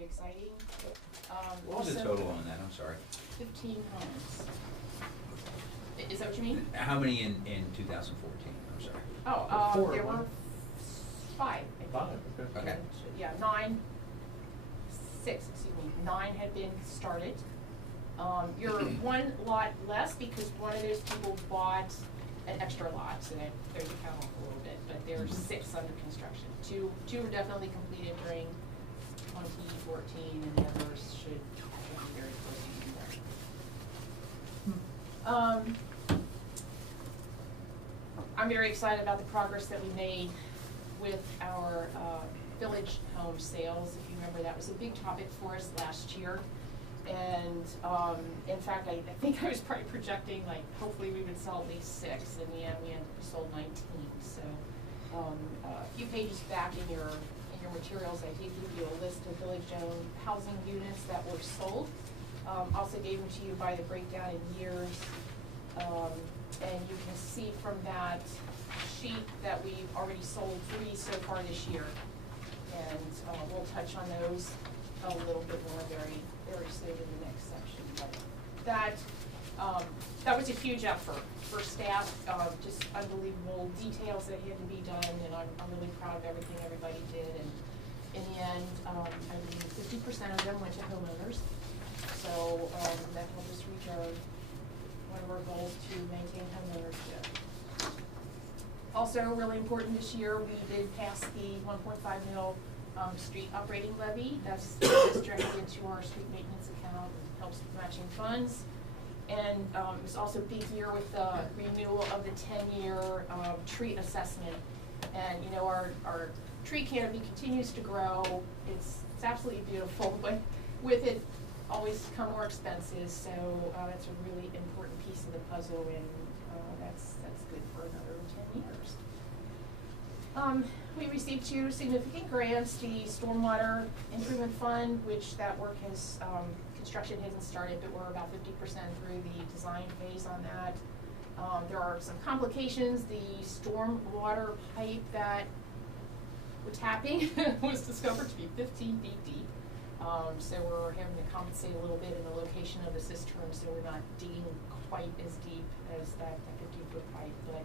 very exciting. What was the total on that? I'm sorry. 15 homes. Is that what you mean? How many in 2014? I'm sorry. Oh, there were 5. Okay. Yeah, 9 had been started. You're one lot less because one of those people bought an extra lot, so that throws the count off a little bit. But there's 6 under construction. Two were definitely completed during 2014, and the others should be very close to being there. I'm very excited about the progress that we made with our village home sales. If you remember, that was a big topic for us last year. And in fact, I think I was probably projecting, like, hopefully we would sell at least 6, and in the end we sold 19. So a few pages back in your materials, I did give you a list of village-owned housing units that were sold. Also gave them to you by the breakdown in years. And you can see from that sheet that we've already sold 3 so far this year. And we'll touch on those a little bit more very soon in the next section. But that was a huge effort for staff, just unbelievable details that had to be done, and I'm really proud of everything everybody did. And in the end, I believe 50% of them went to homeowners. So that helped us reach one of our goals to maintain homeownership. Also, really important this year, we did pass the 1.5 mil street operating levy. That's directly into our street maintenance account and helps with matching funds. And it was also a big year with the renewal of the 10-year tree assessment. And you know, our tree canopy continues to grow. It's absolutely beautiful, but with it always come more expenses. So that's a really important piece of the puzzle, and that's good for another 10 years. We received 2 significant grants, the Stormwater Improvement Fund, which that work has, construction hasn't started, but we're about 50% through the design phase on that. There are some complications. The stormwater pipe that we're tapping was discovered to be 15 feet deep. So we're having to compensate a little bit in the location of the cistern, so we're not digging quite as deep as that 15-foot pipe. But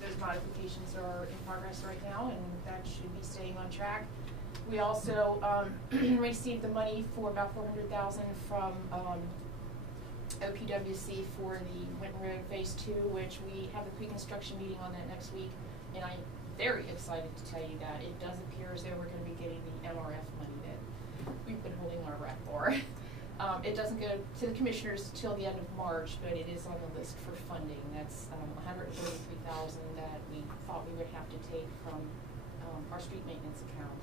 those modifications are in progress right now, and that should be staying on track. We also received the money for about $400,000 from OPWC for the Winton Road Phase 2, which we have a pre-construction meeting on that next week, and I'm very excited to tell you that it does appear as though we're going to be getting the MRF money that we've been holding our breath for. It doesn't go to the commissioners till the end of March, but it is on the list for funding. That's $133,000 that we thought we would have to take from our street maintenance account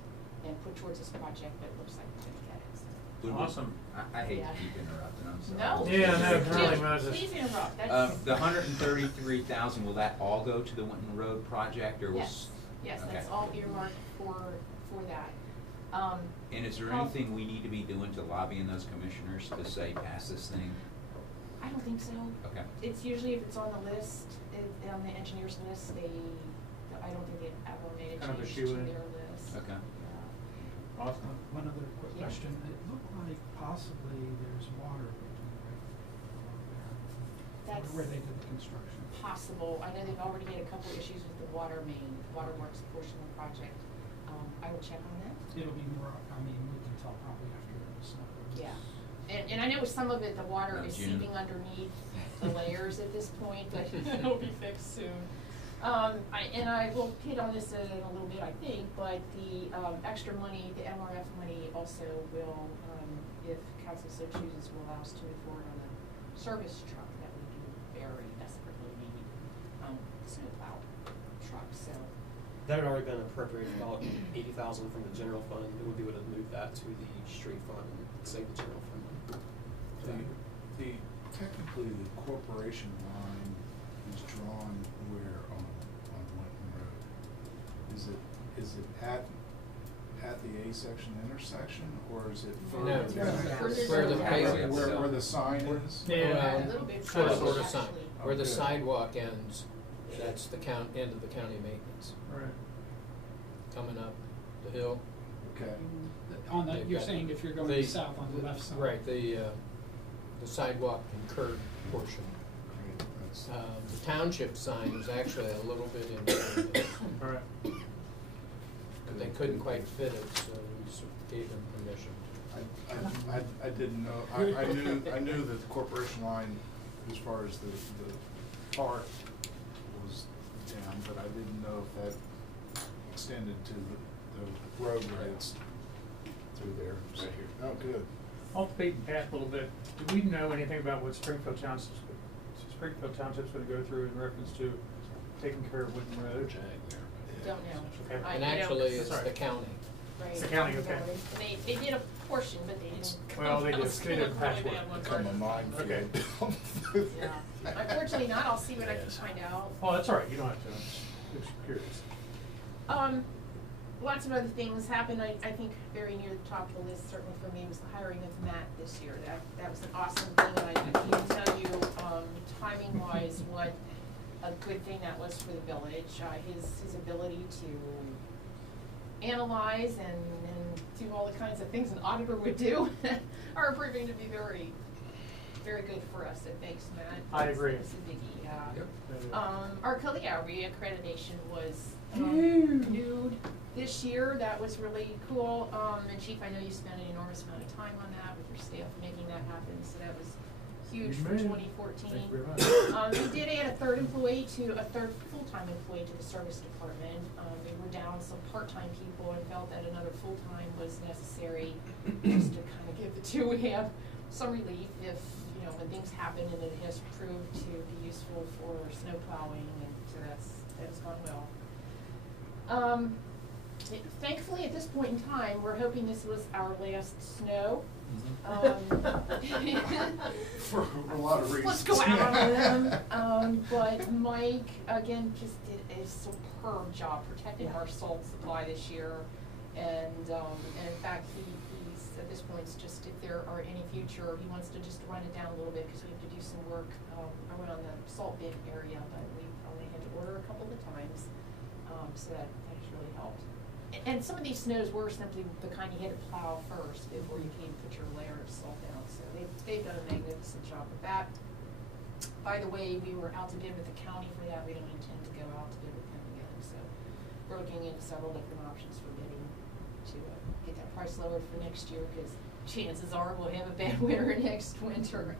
and put towards this project, but it looks like we're going to get it. So. Awesome. I hate to keep interrupting. I'm sorry. No. Yeah, no, really, Moses. Please interrupt. The $133,000, will that all go to the Winton Road project, or yes, yes, okay. That's all earmarked for that. And is there anything we need to be doing to lobbying those commissioners to say pass this thing? I don't think so. Okay. It's usually if it's on the list, on the engineer's list, I don't think they've ever made a change to their list. Okay. Yeah. Awesome. One other quick question. It looked like possibly there's water leaking right there. That's where they did the construction. Possible. I know they've already had a couple of issues with the water main, waterworks portion of the project. I will check on that. It'll be more, I mean, we can tell probably after the snow. Yeah. And I know with some of it, the water is seeping underneath the layers at this point, but it'll be fixed soon. And I will hit on this in a little bit, I think, but the extra money, the MRF money, also will, if council so chooses, will allow us to move forward on a service truck that we do very desperately need, snowplow truck. So. That had already been appropriated about $80,000 from the general fund. It would be able to move that to the street fund and save the general fund. Technically, the corporation line is drawn where on Winton Road? Is it at the A section intersection, or is it further where the sign is? Yeah, a little bit sort further, of sign. Oh, Where the good. sidewalk ends, that's the end of the county maintenance. Right. Coming up the hill. Okay. on the, They've you're got saying if you're going the- south on the left side. Right, the sidewalk and curb portion. Great, that's- The township sign was actually a little bit in Greenhills, All right. but they couldn't quite fit it, so we sort of gave them permission. I didn't know, I knew that the corporation line, as far as the park was down, but I didn't know if that extended to the road rates through there. Right here. Oh, good. Off the beaten path a little bit, do we know anything about what Springfield Township's gonna go through in reference to taking care of Wooden Road? Don't know. Okay. I- And you know, actually, it's Sorry. the county. Right. It's the county, okay. And they did a portion, but they didn't. Well, they did. It's They did really patchwork. bad ones. Become a minefield. Okay. Yeah. Unfortunately not, I'll see what I can find out. Oh, that's all right, you don't have to, I'm just curious. Lots of other things happened. I think very near the top of the list, certainly for me, was the hiring of Matt this year. That was an awesome thing, and I can't tell you, timing wise, what a good thing that was for the village. His ability to analyze and do all the kinds of things an auditor would do are proving to be very, very good for us. It makes Matt. I agree. It's a biggie, yeah. Yep. Our CALIA reaccreditation was renewed this year. That was really cool. And Chief, I know you spent an enormous amount of time on that with your staff making that happen, so that was huge for Amen. 2014. Thank you very much. We did add a third full-time employee to the service department. We were down some part-time people and felt that another full-time was necessary just to kind of give the two we have some relief if, you know, when things happen, and it has proved to be useful for snow plowing, and so that's gone well. Thankfully, at this point in time, we're hoping this was our last snow. For a lot of reasons. Let's go out on them. But Mike, again, just did a superb job protecting our salt supply this year. And in fact, he's, at this point, it's just if there are any future, he wants to just run it down a little bit because we have to do some work around the salt bin area, but we only had to order a couple of times. So that has really helped. And some of these snows were simply the kind you had to plow first before you came put your layer of salt down. So they've done a magnificent job with that. By the way, we were out to bid with the county for that. We don't intend to go out to bid with them again. So we're looking into several different options for bidding to get that price lowered for next year, because chances are we'll have a bad winter next winter.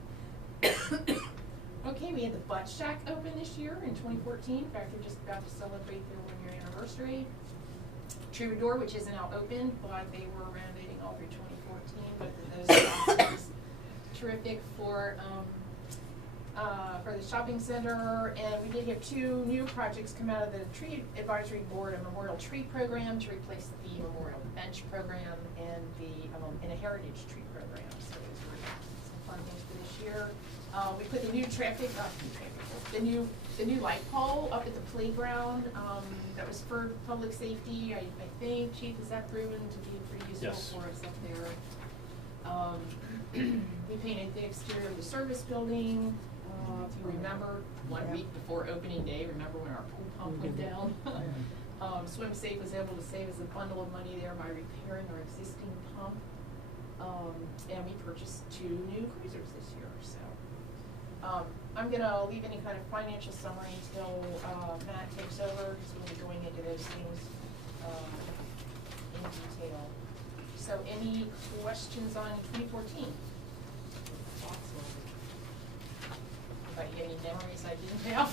Okay, we had the Butt Shack open this year in 2014. In fact, they're just about to celebrate their 1-year anniversary. Troubadour, which isn't now open, but they were renovating all through 2014. But those spots was terrific for the shopping center. And we did have 2 new projects come out of the Tree Advisory Board: a Memorial Tree Program to replace the Memorial Bench Program, and and a Heritage Tree Program. So those were some fun things for this year. We put the new the new light pole up at the playground. That was for public safety. I think, Chief, is that proven to be pretty useful Yes. for us up there? We painted the exterior of the service building. If you remember, 1 week before opening day, remember when our pool pump went down? Swim Safe was able to save us a bundle of money there by repairing our existing pump. And we purchased 2 new cruisers this year. So I'm going to leave any kind of financial summary until Matt takes over, because we'll be going into those things in detail. So any questions on 2014? Anybody have any memories I didn't have?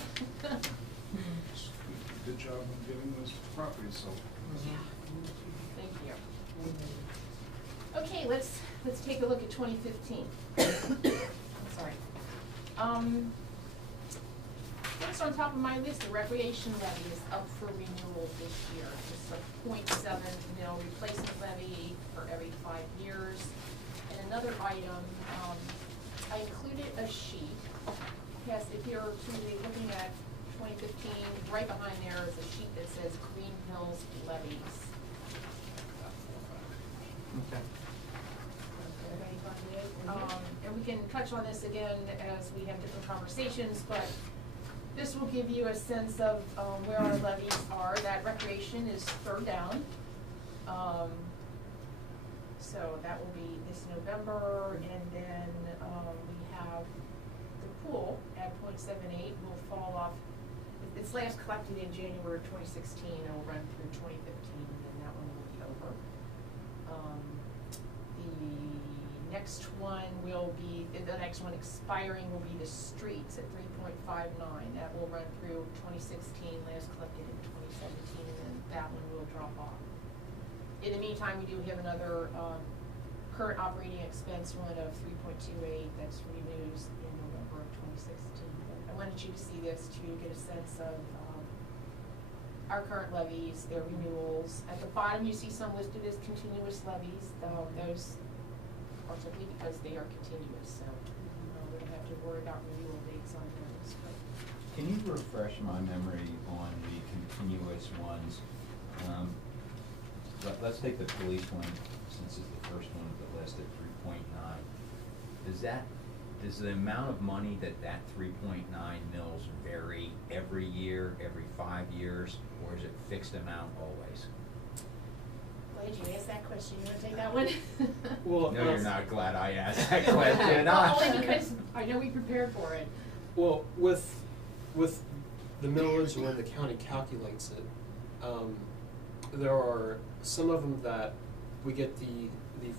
Good job on getting those properties sold. Thank you. Okay, let's take a look at 2015. I'm sorry. Next on top of my list, the recreation levy is up for renewal this year. It's a 0.7 mil replacement levy for every 5 years. And another item, I included a sheet. Yes, if you're truly looking at 2015, right behind there is a sheet that says Greenhills levies. Okay. Everybody find it? And we can touch on this again as we have different conversations, but this will give you a sense of where our levies are. That recreation is third down. So that will be this November, and then, we have the pool at .78 will fall off. It's last collected in January of 2016, it'll run through 2015, and then that one will be over. The next one will be, the next one expiring will be the streets at 3.59. That will run through 2016, last collected in 2017, and then that one will drop off. In the meantime, we do have another current operating expense one of 3.28 that's renews in November of 2016. But I wanted you to see this to get a sense of our current levies, their renewals. At the bottom, you see some listed as continuous levies. Those are simply because they are continuous, so we don't have to worry about renewal dates on those. But Can you refresh my memory on the continuous ones? Let's take the police one, since it's the first one of the list at 3.9. Does the amount of money that 3.9 mils vary every year, every 5 years, or is it fixed amount always? glad you asked that question. You want to take that one? Well, No, you're not glad I asked that question. Well, only because I know we prepared for it. Well, with the millage and when the county calculates it, there are some of them that we get the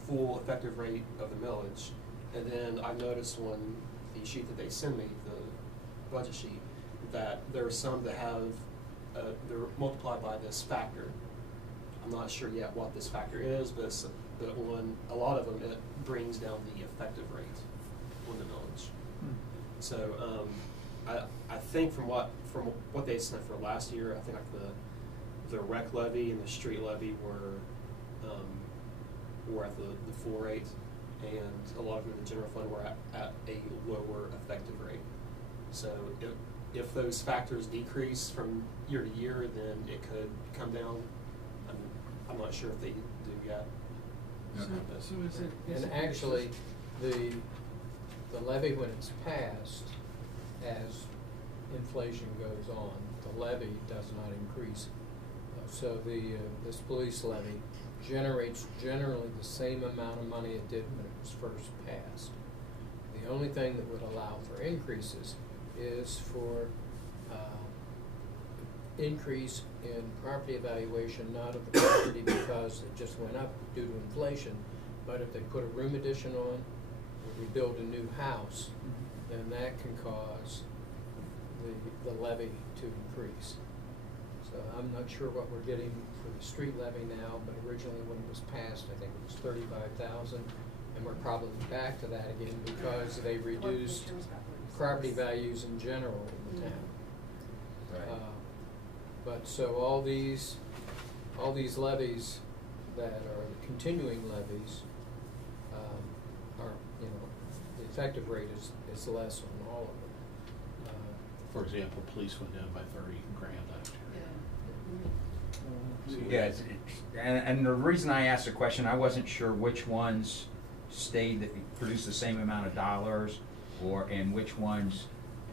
full effective rate of the millage, and then I've noticed on the sheet that they send me, the budget sheet, that there are some that have they're multiplied by this factor. I'm not sure yet what this factor is, but on a lot of them it brings down the effective rate on the millage. So I think from what they sent for last year, I think like the rec levy and the street levy were at the full rate, and a lot of them in the general fund were at a lower effective rate. So if those factors decrease from year to year, then it could come down. I'm not sure if they do yet. So is it? And actually, the levy, when it's passed, as inflation goes on, the levy does not increase. So this police levy generates generally the same amount of money it did when it was first passed. The only thing that would allow for increases is for increase in property evaluation, not of the property because it just went up due to inflation, but if they put a room addition on, or we build a new house, then that can cause the levy to increase. So I'm not sure what we're getting for the street levy now, but originally when it was passed, I think it was 35,000, and we're probably back to that again because they reduced property values in general in the town. Right. But so all these levies that are continuing levies are, the effective rate is less on all of them. For example, police went down by 30 grand last year. Yeah, and the reason I asked the question, I wasn't sure which ones produced the same amount of dollars, and which ones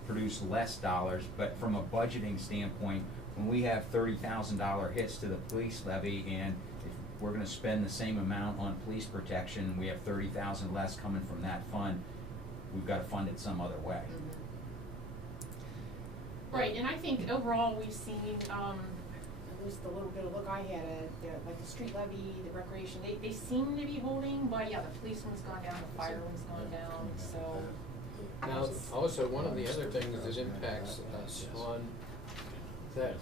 produced less dollars. But from a budgeting standpoint, when we have $30,000 hits to the police levy, and if we're going to spend the same amount on police protection, we have $30,000 less coming from that fund, we've got to fund it some other way. Right, and I think overall we've seen, at least the little bit of look I had at like the street levy, the recreation, they seem to be holding, but yeah, the police one's gone down, the fire one's gone down, so. Now, also, one of the other things that impacts us on that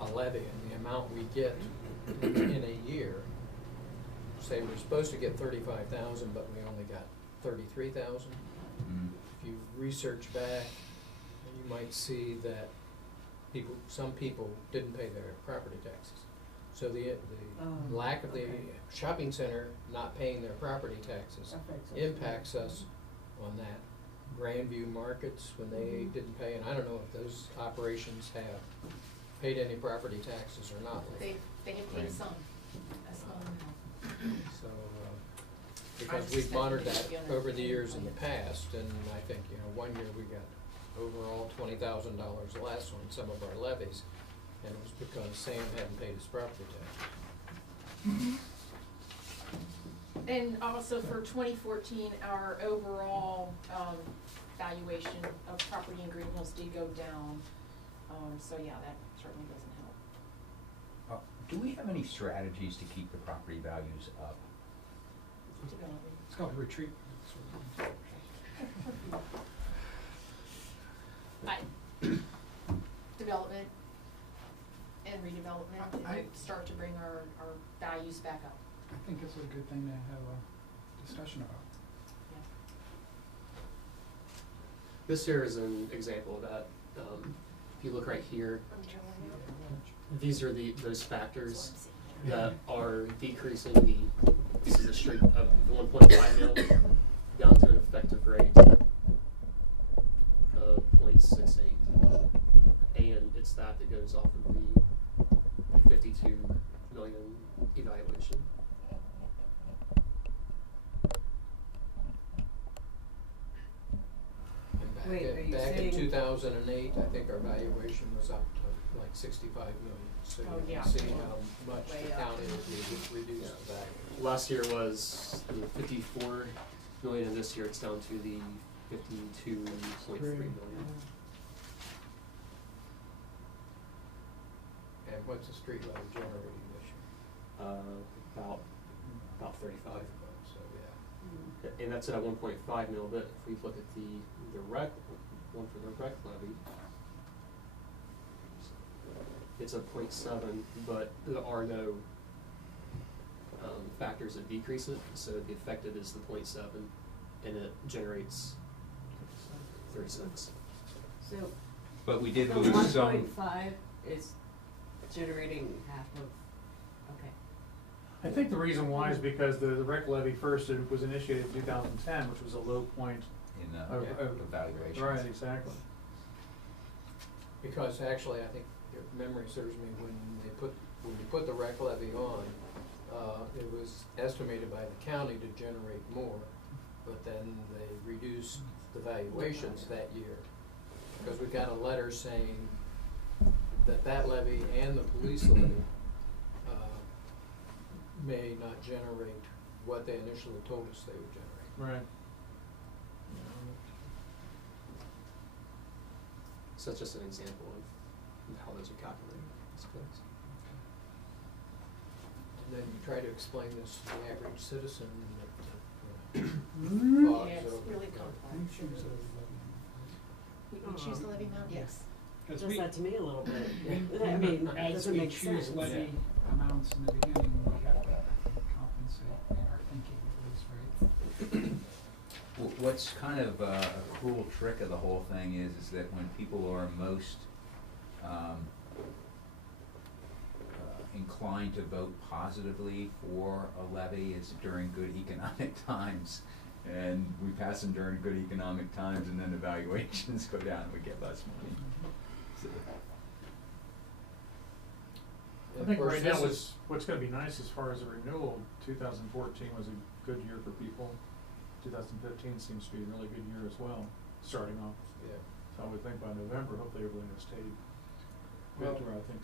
a levy and the amount we get in a year, say we're supposed to get 35,000, but we only got 33,000. If you research back, you might see that some people didn't pay their property taxes. So the lack of the shopping center not paying their property taxes impacts us on that. Grandview Markets, when they didn't pay, and I don't know if those operations have paid any property taxes or not. They have paid some, a small amount. So, because we've monitored that over the years in the past, and I think, one year we got overall $20,000 less on some of our levies, and it was because Sam hadn't paid his property tax. And also for 2014, our overall valuation of property in Greenhills did go down. So yeah, that certainly doesn't help. Do we have any strategies to keep the property values up? Development. It's called ReTreat. Development and redevelopment, I- and start to bring our values back up. I think it's a good thing to have a discussion about. Yeah. This here is an example of that. If you look right here, these are those factors that are decreasing this is a straight of the 1.5 mil down to an effective rate of 0.68. And it's that goes off of the 52 million evaluation. And Wait, are you back in saying- 2008, I think our valuation was up to like 65 million. So Oh, you yeah. can see how much Way the up. county has reduced the value. Last year was 54 million, and this year it's down to the 52.3 million. And what's the street level generating this year? About 35. So, yeah. And that's at 1.5 mil, but if we look at the rec, one for the rec levy, it's a 0.7, but there are no factors that decrease it, so the effective is the 0.7, and it generates 36. So But we did the lose some. 1.5 is generating half of, okay. I think the reason why is because the rec levy first was initiated in 2010, which was a low point. In the Yeah. evaluations. Right, exactly. Because actually, I think, if memory serves me, when you put the rec levy on, it was estimated by the county to generate more, but then they reduced the valuations that year. Because we got a letter saying that levy and the police levy may not generate what they initially told us they would generate. Right. So that's just an example of how those are calculated, I suppose. And then you try to explain this to the average citizen that, Mm-hmm. bogs Yeah, it's over really the- complex. We choose We choose the levy amount, yes. Because Does that to me a little bit. we, I mean, that as doesn't we make choose sense. levy amounts in the beginning, we have to compensate in our thinking at least, right? What's kind of a cruel trick of the whole thing is that when people are most inclined to vote positively for a levy is during good economic times. And we pass them during good economic times, and then the valuations go down and we get less money. So, I Of think course, right now this what's gonna be nice as far as a renewal, 2014 was a good year for people. 2015 seems to be a really good year as well, starting off. Yeah. So I would think by November, hopefully everything will stay good Well, to where I think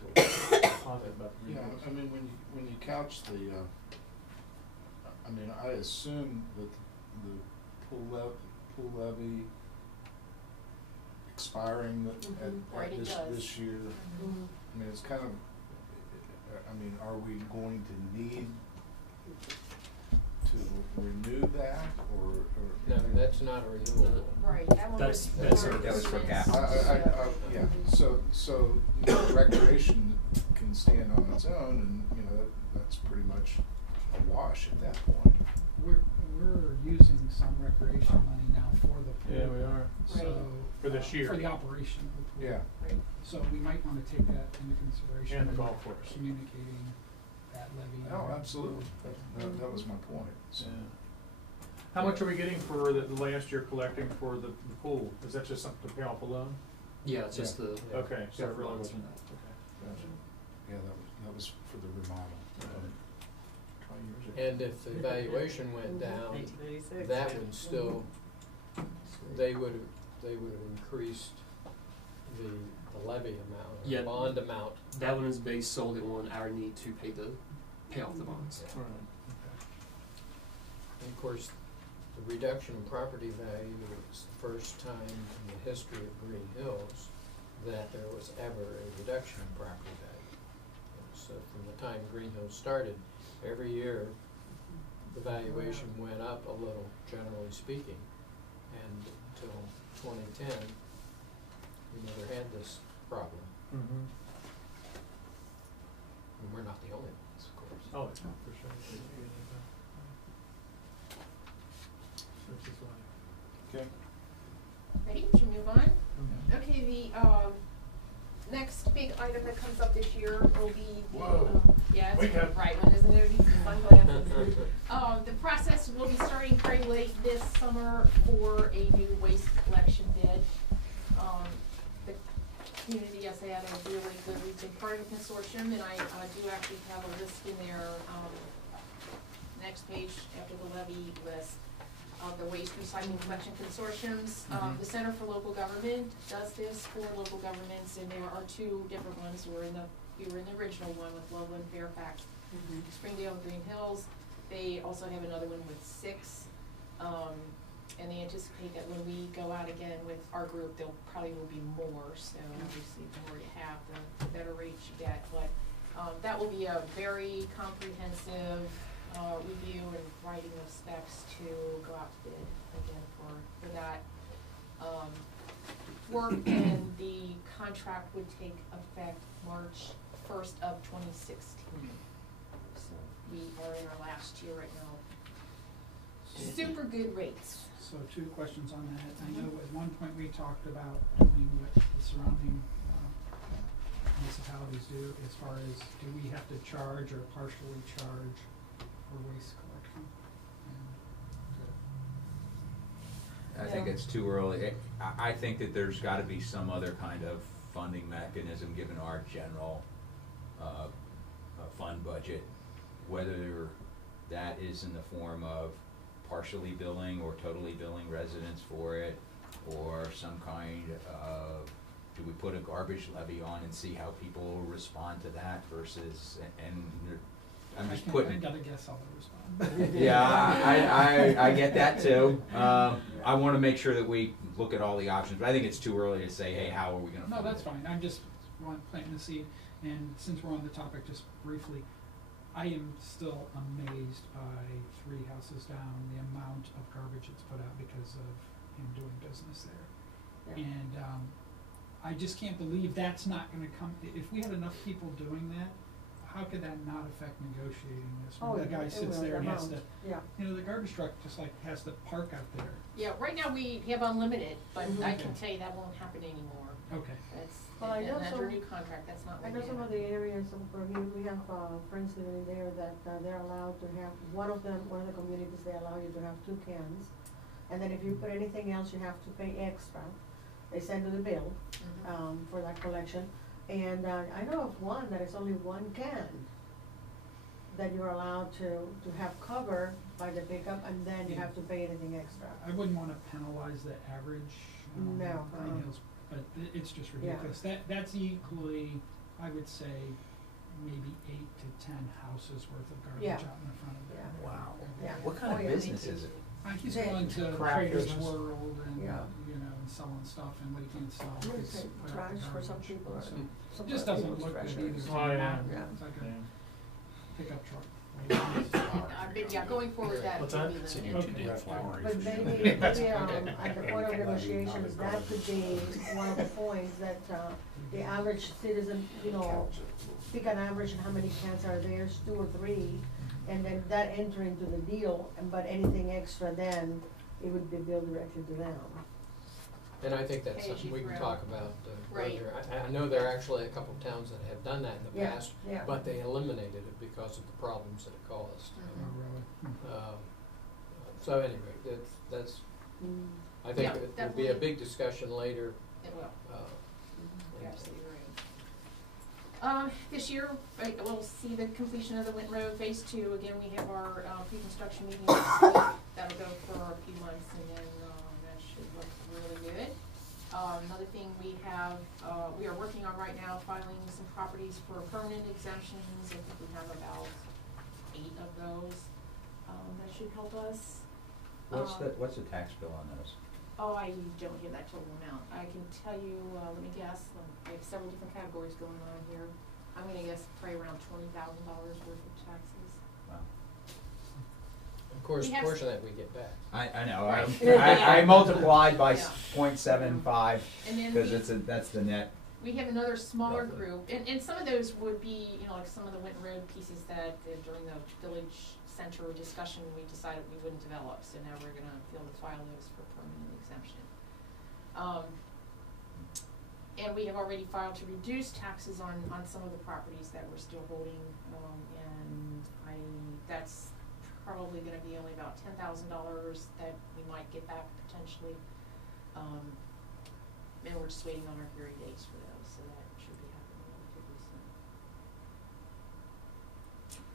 they'll be positive about the Yeah, renewals. I mean, when you couch the, I mean, I assume that the pool levy expiring Right, at it this, does. this year, Mhm. I mean, it's kind of, I mean, are we going to need to renew that, or? No, that's not a renewal. Right, that one That's- was. that was for capital. Yeah, so, you know, recreation can stand on its own, and, you know, that's pretty much a wash at that point. We're using some recreation money now for the pool. Yeah, we are. So, Right. For this year. For the operation of the pool. Yeah. Right. So we might wanna take that into consideration. And the when golf course. Communicating that levy. Oh, absolutely, that was my point, so. Yeah. How much are we getting for the last year collecting for the pool? Is that just something to pay off a loan? Yeah, it's just the. Yeah. Okay, so Yeah, it really loans. wasn't that, okay. Gotcha. Yeah, that was for the remodel. Try yours again. And if the valuation went down, 1996. that would still, they would have increased the levy amount, or Yeah. bond amount. That one is based solely on our need to pay off the bonds. All right, okay. And of course, the reduction in property value is the first time in the history of Greenhills that there was ever a reduction in property value. And so from the time Greenhills started, every year the valuation went up a little, generally speaking, and until 2010, we never had this problem. Mm-hmm. And we're not the only ones, of course. Oh, yeah, for sure. Which is why. Okay. Ready to move on? Mhm. Okay, the next big item that comes up this year will be the, Whoa. yeah, it's Wake a up. bright one, isn't it? These sunglasses. The process will be starting very late this summer for a new waste collection bid. The community has had a really good, we've been part of a consortium, and I do actually have a list in there, next page after the levy list of the waste recycling collection consortiums. The Center for Local Government does this for local governments, and there are two different ones. We were in the original one with Loveland, Fairfax, Springdale, and Greenhills. They also have another one with 6. And they anticipate that when we go out again with our group, there probably will be more. So obviously, the more you have, the better rates you get. But that will be a very comprehensive review and writing of specs to go out to bid again for that work. And the contract would take effect March 1st of 2016. So we are in our last year right now. Super good rates. So 2 questions on that. I know at one point we talked about doing what the surrounding municipalities do as far as do we have to charge or partially charge for waste collection? I think it's too early. I think that there's gotta be some other kind of funding mechanism, given our general, fund budget, whether that is in the form of partially billing or totally billing residents for it, or some kind of, do we put a garbage levy on and see how people respond to that versus, and I'm just putting. I gotta guess how they respond. Yeah, I get that too. I wanna make sure that we look at all the options, but I think it's too early to say, hey, how are we gonna fund it? No, that's fine. I'm just planting the seed. And since we're on the topic, just briefly, I am still amazed by 3 houses down, the amount of garbage that's put out because of him doing business there. Yeah. And I just can't believe that's not gonna come, if we had enough people doing that, how could that not affect negotiating this? Oh, When the guy it sits will, there and the has to, amount, yeah. you know, the garbage truck just like has to park out there. Yeah, right now we have unlimited, but I Mhm. can tell you that won't happen anymore. Okay. That's, Well, I know and under some- new contract, that's not. I what know we some have. of the areas over here, we have friends living in there that they're allowed to have, one of the communities, they allow you to have 2 cans. And then if you put anything else, you have to pay extra. They send you the bill, for that collection. And I know of one that is only 1 can that you're allowed to have cover by the pickup, and then you have to pay anything extra. I wouldn't wanna penalize the average, No, Greenhills, but it's just Yeah. ridiculous. That's equally, I would say, maybe 8 to 10 houses worth of garbage Yeah. out in the front of there. Yeah. Wow. Yeah. What kind Oh, of yeah. business is it? He's They- going to Craft Trader's business. World and, Yeah. you know, and selling stuff, and what he can't sell, Yeah, he's say put out the trash for some garbage. people, or So, some it just other doesn't people's look good treasures. either. Oh, yeah. It's like Yeah. a pickup truck. But yeah, going forward, that What's would that? be It's the. in your too damn flowery. But maybe, at the point of negotiations, that could be one of the points that, the average citizen, you know, pick an average and how many cans are there, 2 or 3, and then that enter into the deal, but anything extra then, it would be billed directly to them. And I think that's Pay as something you we can throw. talk about Right. later. I know there are actually a couple of towns that have done that in the Yeah, past, yeah. but they eliminated it because of the problems that it caused. Oh, really? So anyway, that's, Mm. I think Yeah, it would be a definitely. big discussion later. It will. and- You're absolutely right. This year, we'll see the completion of the Winton Road Phase 2. Again, we have our pre-construction meeting next week. That'll go for a few months, and then that should look really good. Another thing we have, we are working on right now, filing some properties for permanent exemptions. I think we have about 8 of those. that should help us. What's the tax bill on those? Oh, I don't have that total amount. I can tell you, let me guess, I have several different categories going on here. I'm gonna guess probably around $20,000 worth of taxes. Wow. Of course, We a have portion of that we get back. I know, Right. I multiplied by Yeah. 0.75, And then because that's the net. we have another smaller Roughly. group, and some of those would be, you know, like some of the Winton Road pieces that during the village center discussion, we decided we wouldn't develop, so now we're gonna be able to file those for permanent exemption. And we have already filed to reduce taxes on some of the properties that we're still holding, and that's probably gonna be only about $10,000 that we might get back potentially. And we're just waiting on our hearing dates for those, so that should be happening relatively soon.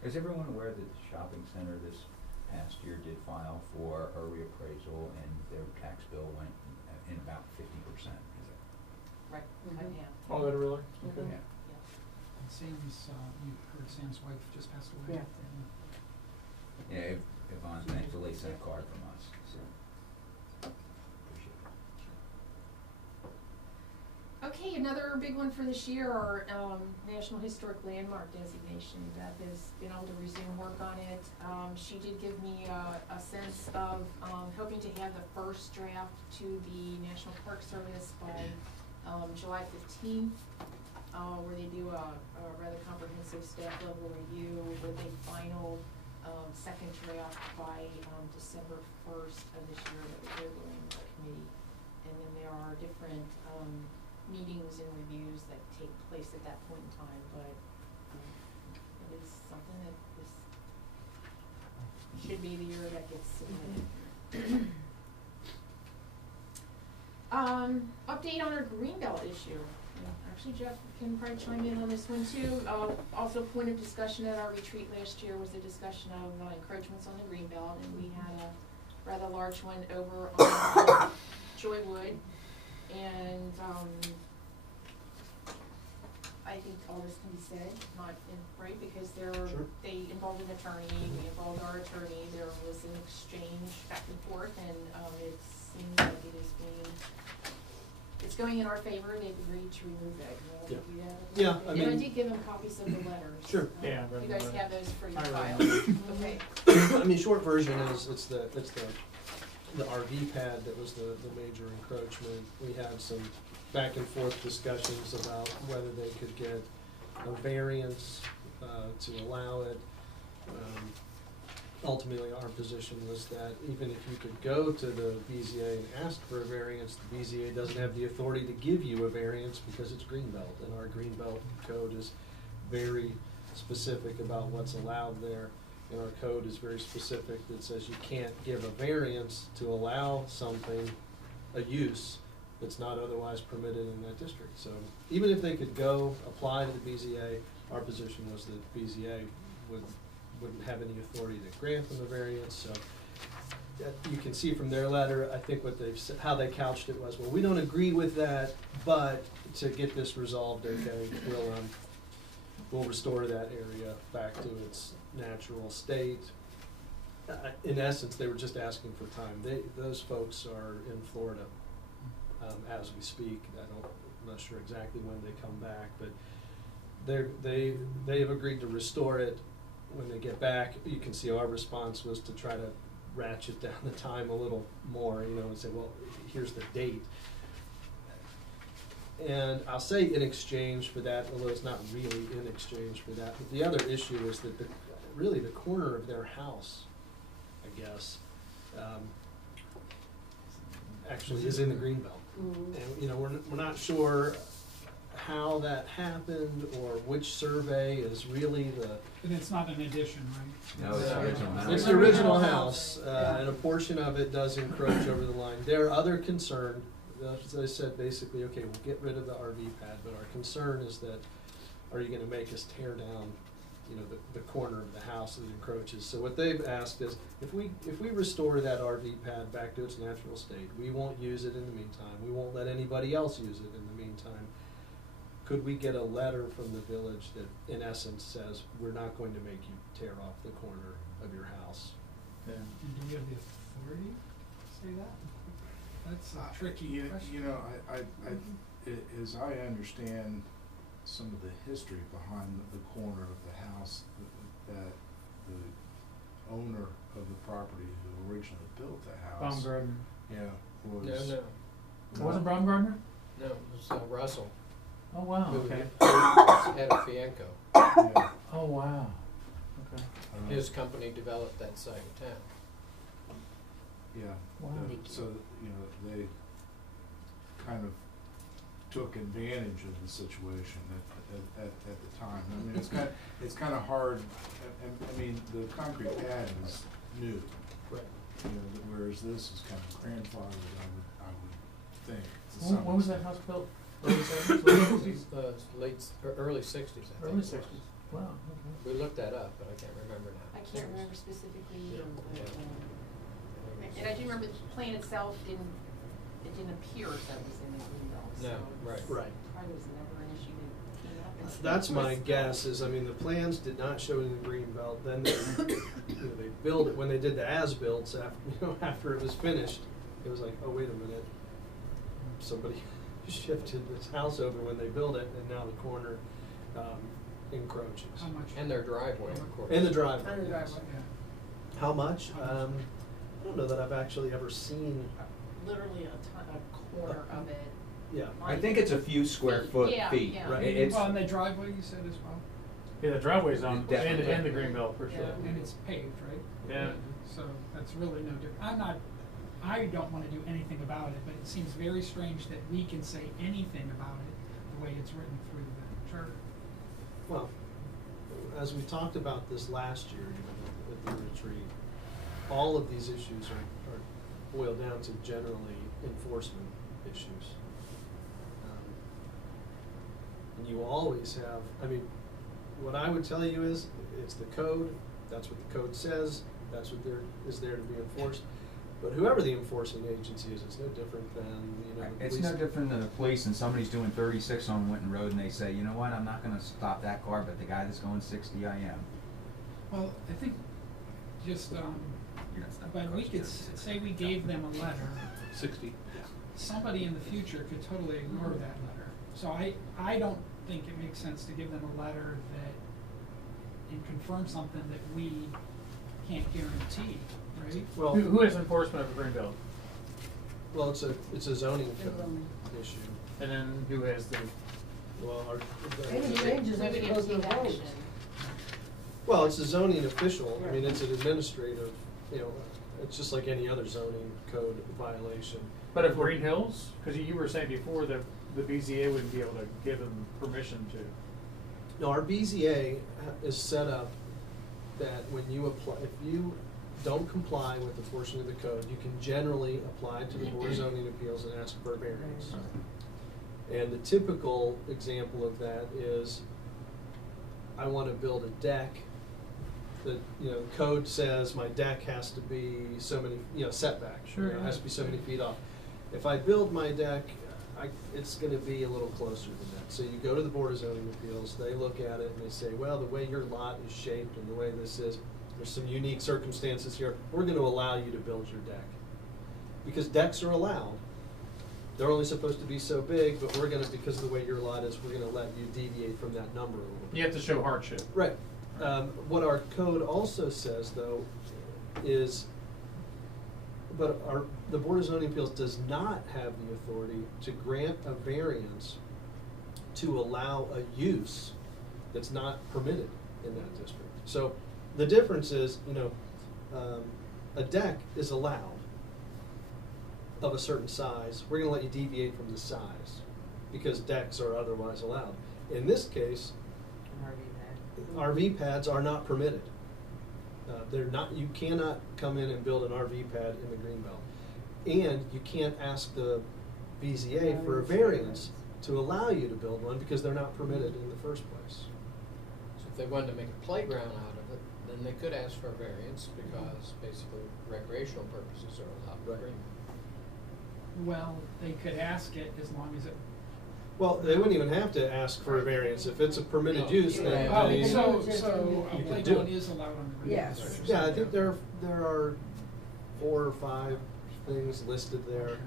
Is everyone aware that the shopping center this past year did file for a reappraisal and their tax bill went in about 50%? Right, cut in half. Oh, that really? Mhm. Okay. Yeah. Yeah. And Sam's, you heard Sam's wife just passed away. Yeah. Yeah, Yvonne thankfully sent a card from us, so. Appreciate it. Okay, another big one for this year, our National Historic Landmark designation. Beth has been able to resume work on it. She did give me a sense of hoping to have the first draft to the National Park Service by July 15th, where they do a rather comprehensive staff level review with a final second draft by December 1st of this year that we're going to the committee. And then there are different meetings and reviews that take place at that point in time, but it is something that should be the year that gets submitted. Update on our Greenbelt issue. Actually, Jeff can probably chime in on this one too. Also, point of discussion at our retreat last year was the discussion of encroachments on the Greenbelt, and we had a rather large one over on Joywood. And I think all this can be said, not in, right, because they involved an attorney, we involved our attorney, there was an exchange back and forth, and it seems like it's going in our favor. They've agreed to remove that. You know, Yeah. do that? Yeah, I And I mean- did give them copies of the letters. Sure. Yeah, You guys have those for your I file. read Okay. I mean, short version is, it's the RV pad that was the major encroachment. We had some back and forth discussions about whether they could get a variance, to allow it. Ultimately, our position was that even if you could go to the BZA and ask for a variance, the BZA doesn't have the authority to give you a variance because it's Greenbelt, and our Greenbelt code is very specific about what's allowed there. And our code is very specific that says you can't give a variance to allow something, a use, that's not otherwise permitted in that district. So even if they could go apply to the BZA, our position was that BZA wouldn't have any authority to grant them a variance. So you can see from their letter, I think what they've said, how they couched it was, well, we don't agree with that, but to get this resolved, okay, we'll restore that area back to its natural state. In essence, they were just asking for time. Those folks are in Florida as we speak. I'm not sure exactly when they come back, but they have agreed to restore it. When they get back, you can see our response was to try to ratchet down the time a little more, you know, and say, well, here's the date. And I'll say in exchange for that, although it's not really in exchange for that, but the other issue is that really the corner of their house, I guess, actually is in the Greenbelt. Mhm. And, you know, we're not sure how that happened or which survey is really And it's not an addition, right? No, it's the original house. It's the original house, and a portion of it does encroach over the line. Their other concern, as I said, basically, okay, we'll get rid of the RV pad, but our concern is that, are you gonna make us tear down, you know, the corner of the house that encroaches? So what they've asked is, if we restore that RV pad back to its natural state, we won't use it in the meantime, we won't let anybody else use it in the meantime. Could we get a letter from the village that, in essence, says, we're not going to make you tear off the corner of your house Yeah. And do we have the authority to say that? That's a tricky You question. know, as I understand some of the history behind the corner of the house, that the owner of the property who originally built the house. Baumgartner. Yeah, was. No, It wasn't Baumgartner? no, it was Russell. Oh, wow, who okay. Had a Fianco. Yeah, Oh, wow. Okay. His company developed that side of town. Yeah. Wow. So, you know, they kind of took advantage of the situation at the time. I mean, it's kind of hard, I mean, the concrete pad is new. Right. You know, whereas this is kind of grandfathered, I would think. to When some was that extent. house built? Early 70s, late 60s? Early 60s, I think. Early it was. 60s. Wow, okay. We looked that up, but I can't remember now. I can't remember specifically, Yeah. and I do remember the plan itself didn't appear as though it was in the Greenhills, so. No, it's- right. Right. Probably was never an issue that came up. and That's stuff. my guess, is, I mean, the plans did not show it in the greenbelt, then they, you know, they built it, when they did the as-builts after, you know, after it was finished, it was like, oh, wait a minute, somebody shifted this house over when they built it, and now the corner, encroaches. How much? And their driveway, of course. And the driveway. And the yes. driveway. Yeah. How much? How much? I don't know that I've actually ever seen, Literally a corner of it. yeah. I think it's a few square foot Yeah, feet. yeah. Right. It's, Well, and the driveway you said as well, Yeah, the driveway's on, and Definitely. the Greenbelt for sure. Yeah. and it's paved, right? Yeah. So that's really no different. I don't wanna do anything about it, but it seems very strange that we can say anything about it the way it's written through the charter. Well, as we talked about this last year, you know, at the retreat, all of these issues are boiled down to generally enforcement issues. And you always have, I mean, what I would tell you is, it's the code, that's what the code says, that's what is there to be enforced. But whoever the enforcing agency is, it's no different than, you know, the it's police. no different than the police and somebody's doing 36 on Winton Road and they say, you know what, I'm not gonna stop that car, but the guy that's going 60, I am. Well, I think just, You're not stopping but we cars, could you're- say we gave them a letter, 60. somebody in the future could totally ignore that letter. So I don't think it makes sense to give them a letter and confirm something that we can't guarantee, right? Well, Who has enforcement of the Greenbelt? well, it's a zoning code zoning. issue. And then who has the, Well, Any changes have Nobody to go has to the take vote. action. well, it's a zoning official, I mean, it's an administrative, you know, it's just like any other zoning code violation. but of Green Hills? Cause you were saying before that the BZA wouldn't be able to give them permission to. No, our BZA is set up that when you apply, if you don't comply with the portion of the code, you can generally apply to the Board of Zoning Appeals and ask for a variance. And the typical example of that is, I want to build a deck that, you know, code says my deck has to be so many, you know, setback. Sure, You know, it has yeah. to be so many feet off. If I build my deck, it's gonna be a little closer than that. So you go to the Board of Zoning Appeals, they look at it and they say, well, the way your lot is shaped and the way this is, there's some unique circumstances here, we're gonna allow you to build your deck. Because decks are allowed. They're only supposed to be so big, but we're gonna, because of the way your lot is, we're gonna let you deviate from that number a little bit. You have to show hardship. Right. What our code also says, though, is, but the Board of Zoning Appeals does not have the authority to grant a variance to allow a use that's not permitted in that district. So the difference is, you know, a deck is allowed of a certain size. We're gonna let you deviate from the size because decks are otherwise allowed. In this case, RV pads are not permitted. They're not. You cannot come in and build an RV pad in the Greenbelt, and you can't ask the BZA for a variance to allow you to build one because they're not permitted in the first place. So if they wanted to make a playground out of it, then they could ask for a variance because basically recreational purposes are allowed in Right. Greenbelt. Well, they could ask it as long as it Well, they wouldn't even have to ask for a variance. If it's a permitted use, then Oh, they. so You a can white do one it. is allowed on the Yes. Greenhills section. Yeah, I think there are 4 or 5 things listed there.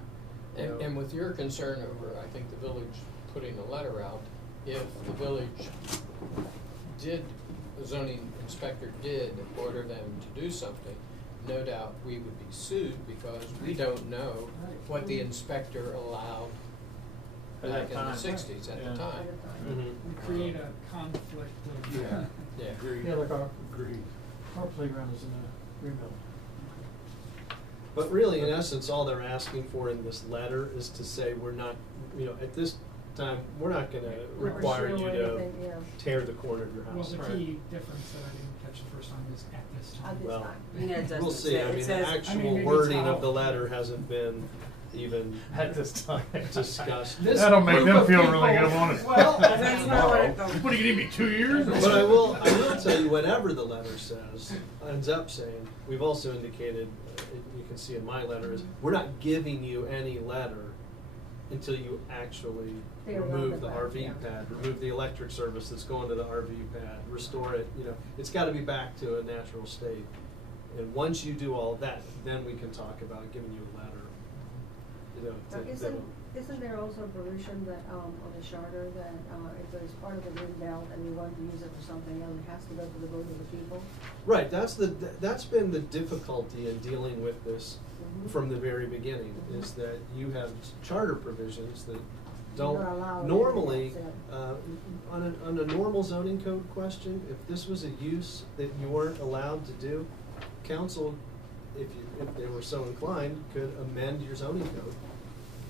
You know. And with your concern over, I think, the village putting a letter out, if the village did, the zoning inspector did order them to do something, no doubt we would be sued because we don't know what the inspector allowed At back that in the time. '60s at Yeah. the time. Mhm. We create a conflict of. Yeah. Yeah. Agreed. Yeah, like our Agreed. playground is in the Greenbelt. But really, in essence, all they're asking for in this letter is to say, we're not, at this time, we're not gonna require you Pursue to anything, yeah. tear the corner of your Well, house. the key difference that I didn't catch the first time is at this time. At this Well, time. Yeah, it doesn't We'll see, say- I it mean, the says- actual maybe it's wording how- of the letter hasn't been even At this time. discussed. This That'll make group them of feel really people- good, won't it? Well, That's not what it What, do you need me 2 years? But I will tell you, whatever the letter says, ends up saying, we've also indicated, you can see in my letter, is we're not giving you any letter until you actually Tear down remove the the back, RV yeah. pad, remove the electric service that's going to the RV pad, restore it, it's gotta be back to a natural state. And once you do all that, then we can talk about giving you a letter. Now, isn't there also a provision that, on the charter that, if there's part of the green belt and you want to use it for something else, it has to go to the vote of the people? Right, that's been the difficulty in dealing with this Mhm. from the very beginning, Mhm. is that you have charter provisions that You're not allowed don't, normally, anything else, on a normal zoning code question, if this was a use that you weren't allowed to do, council, if they were so inclined, could amend your zoning code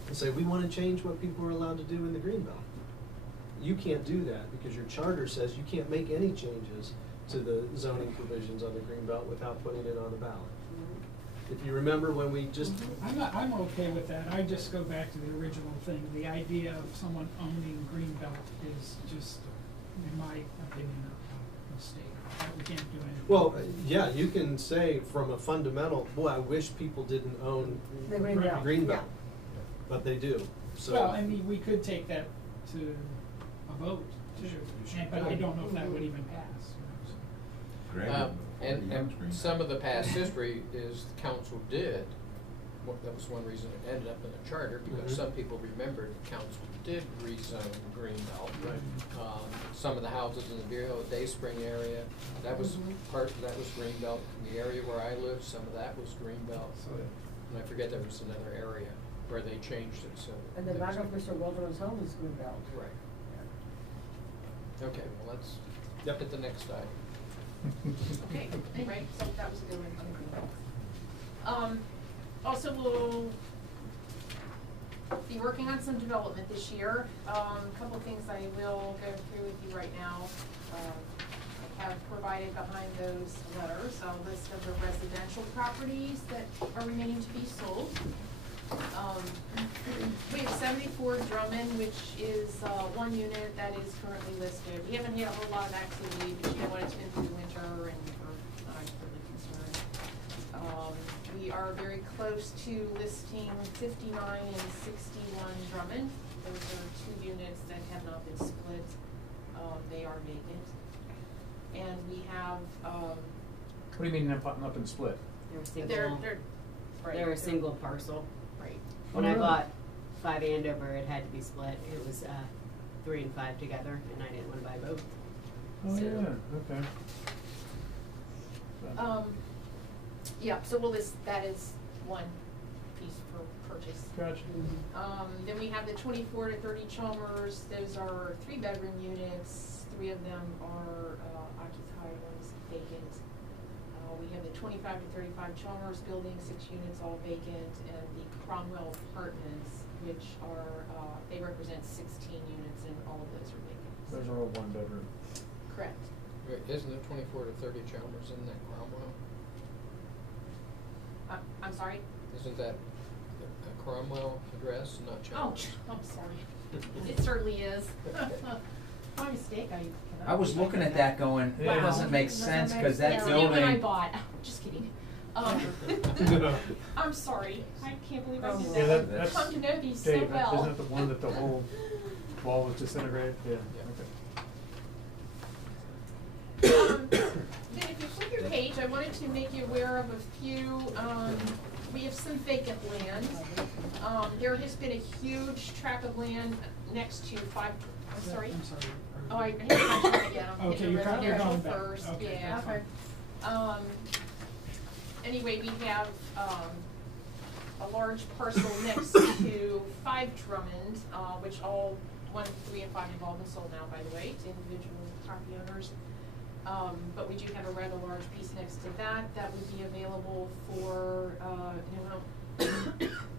and say, we wanna change what people are allowed to do in the greenbelt. You can't do that because your charter says you can't make any changes to the zoning provisions on the greenbelt without putting it on the ballot. If you remember when we just, I'm okay with that. I just go back to the original thing. The idea of someone owning Greenbelt is just, in my opinion, a mistake. We can't do anything. well, yeah, you can say from a fundamental, boy, I wish people didn't own The green belt, greenbelt, yeah. but they do, so. Well, I mean, we could take that to a vote, too, but I don't know if that would even pass. Greg, And Green. some of the past history is the council did, that was one reason it ended up in the charter, because Mhm. some people remembered the council did rezone Greenbelt. Right. Some of the houses in the Bureau Dayspring area, that was that was Greenbelt. In the area where I live, some of that was Greenbelt. And I forget there was another area where they changed it, so. And the back of Mr. Waldron's home is green belt. Right. Okay, well, let's Yep. hit the next item. Okay, right, so that was a good one on the green belt. Also, we'll be working on some development this year. A couple things I will go through with you right now. I have provided behind those letters a list of the residential properties that are remaining to be sold. We have 74 Drummond, which is one unit that is currently listed. We haven't had a whole lot of activity, but you know what, it's been through the winter and we're not really concerned. We are very close to listing 59 and 61 Drummond. Those are two units that have not been split. They are vacant. And we have, What do you mean up and split? They're right, they're a single parcel. right. When I bought 5 Andover, it had to be split. It was 3 and 5 together, and I didn't want to buy both. Oh, So- yeah, okay. Yeah, so we'll list that as one piece for purchase. Gotcha. Then we have the 24 to 30 Chalmers. Those are 3-bedroom units. 3 of them are occupied, one's vacant. We have the 25 to 35 Chalmers building, 6 units, all vacant, and the Cromwell Apartments, which are, they represent 16 units, and all of those are vacant. Those are all 1 bedroom. Correct. Wait, isn't it 24 to 30 Chalmers in that Cromwell? I'm sorry? Isn't that a Cromwell address, not Oh, Chalmers? I'm sorry. It certainly is. My mistake, I was looking at that going, Yeah. it doesn't make sense, cause that It's the one I building, bought. Just kidding. I'm sorry. I can't believe I did Yeah, that. that's Come to know these so Dave, well. isn't it the one that the whole wall was disintegrated, yeah, Yeah. okay. Then if you flip your page, I wanted to make you aware of a few, we have some vacant land. There has been a huge tract of land next to I'm sorry? I'm sorry. Oh, I hit my turn again, I'm Okay, hitting you're kind of residential going back. first, Okay, yeah. that's fine. Anyway, we have, a large parcel next to 5 Drummond, which all 1, 3, and 5 have all been sold now, by the way, to individual property owners. But we do have a rather large piece next to that would be available for,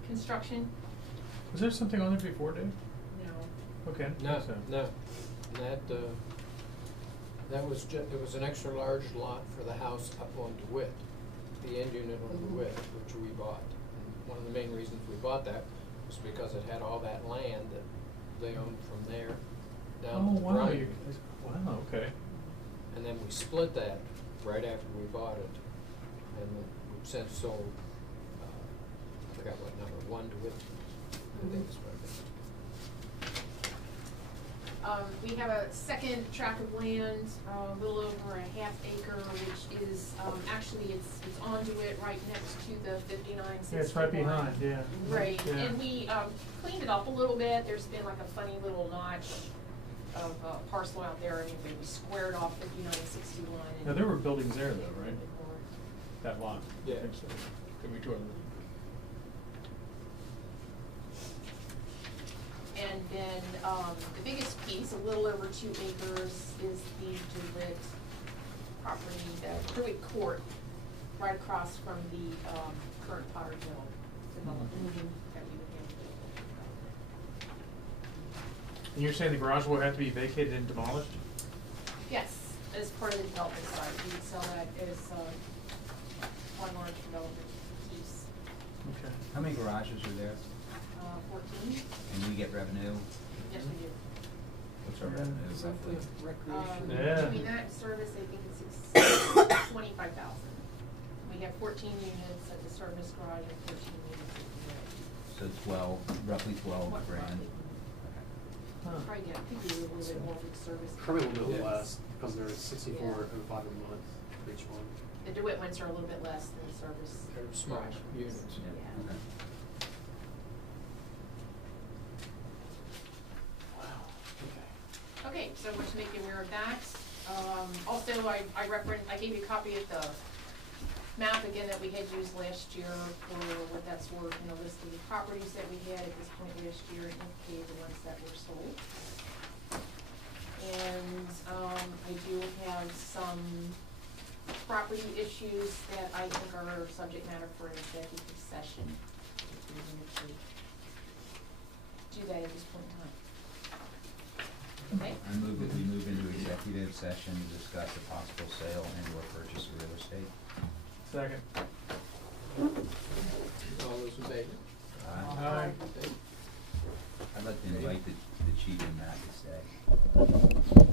construction. Was there something on there before, Dave? No. Okay. No, so- no, that was it was an extra large lot for the house up on DeWitt, the end unit on DeWitt, which we bought. And one of the main reasons we bought that was because it had all that land that they owned from there down Oh, to the wow, Drummond. wow, okay. And then we split that right after we bought it, and we've since sold, I forgot what number, 1 DeWitt, I think is what it is. We have a second tract of land, a little over a half acre, which is, actually, it's on DeWitt, right next to the 5961. Yeah, it's right behind, yeah. Right, Yeah. and we, cleaned it up a little bit, there's been like a funny little notch of, parcel out there, anyway, we squared off 5961. Now, there were buildings there though, right? That lot? Yeah. I think so. Could be 200. And then, the biggest piece, a little over 2 acres, is the DeWitt property, the DeWitt Court, right across from the, current Potter Mill development that we would have. And you're saying the garage will have to be vacated and demolished? Yes, as part of the development side, we would sell that as, one large development piece. Okay. How many garages are there? 14, And we get revenue? yes, we do. What's our revenue roughly? Yeah. Between that and service, I think it's 25,000. We have 14 units at the service garage and 13 units at the garage. So 12, roughly 12 grand. Huh. Probably get, I think we were a little bit more for the service. Probably a little bit Yeah. less, because they're 64 and 5 a month for each one. The DeWitt ones are a little bit less than the service. They're small garage ones. units. Yeah. Okay. Okay, so we're just making aware of that. Also, I gave you a copy of the map again that we had used last year for what that's worth, and a list of the properties that we had at this point last year, and indicated the ones that were sold. And, I do have some property issues that I think are subject matter for an executive session. If we need to do that at this point in time. Okay? I move that we move into executive session to discuss a possible sale and or purchase of real estate. Second. All those in favor? Aye. Okay. I'd like to invite the chief and Matt to stay.